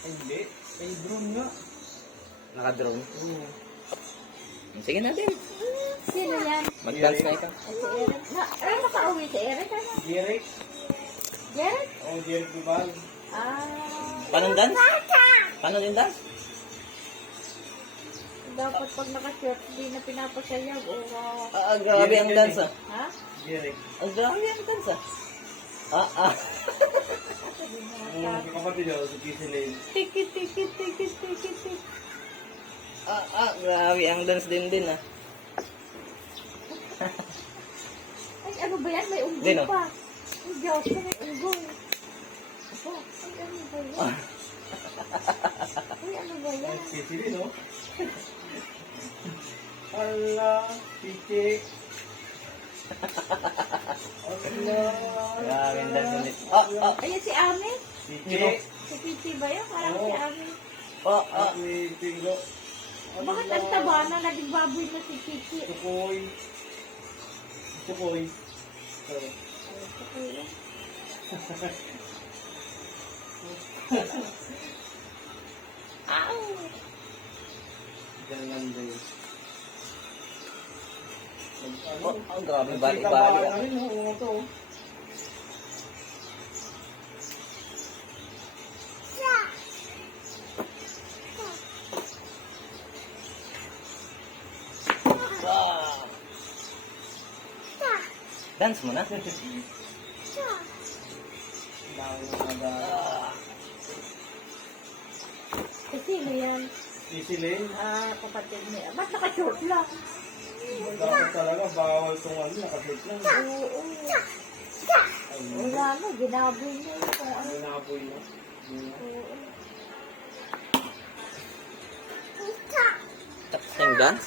Hindi. May drone nga. Naka-drone. Oo. Sige na din. Sino yan? Mag-dance na ikaw. Ay, si Eric. Ay, makauwi si Eric. Ano? Derek. Jared? Oo, Derek Duval. Paano dance? Paano din dance? Dapat pag naka-shirt, hindi na pinapasayaw. O, Grabe ang dance ah. ha? Derek. Grabe ang dance ah. Ang kapatid daw, si Kissy Lane. Tikit, tikit, tikit, tikit, tikit. Grabe ang dance din ah. Ay, ano ba yan? May unggoy Dino. pa. Ay, Diyos ko, may unggoy. Aba, ay, ano ba yan? Ay, ano ba yan? Ang Kissy Lane, no? Hala, Pichi. Grabe ang dance ulit. Ayan si Ami. Pichi. Si Pichi ba yan? Parang si Ami. At ni Tingo. Bakit ang taba na naging baboy na si Pichi? Tukoy. Tukoy. Ay, okay yan. Ganyan din. Grabe bali-bali ah. Ano rin, no? Ito, oh. Dance mo na. Dami ng mga Kasi mo yan. Kissy Lane. Kapatid niya. Ba't naka-short lang? Dapat talaga bawal itong ano, nakashoot lang. Oo. Wala na, ginaboy niya yun kung ano. Ano naboy na. Oo. Tapos yung dance?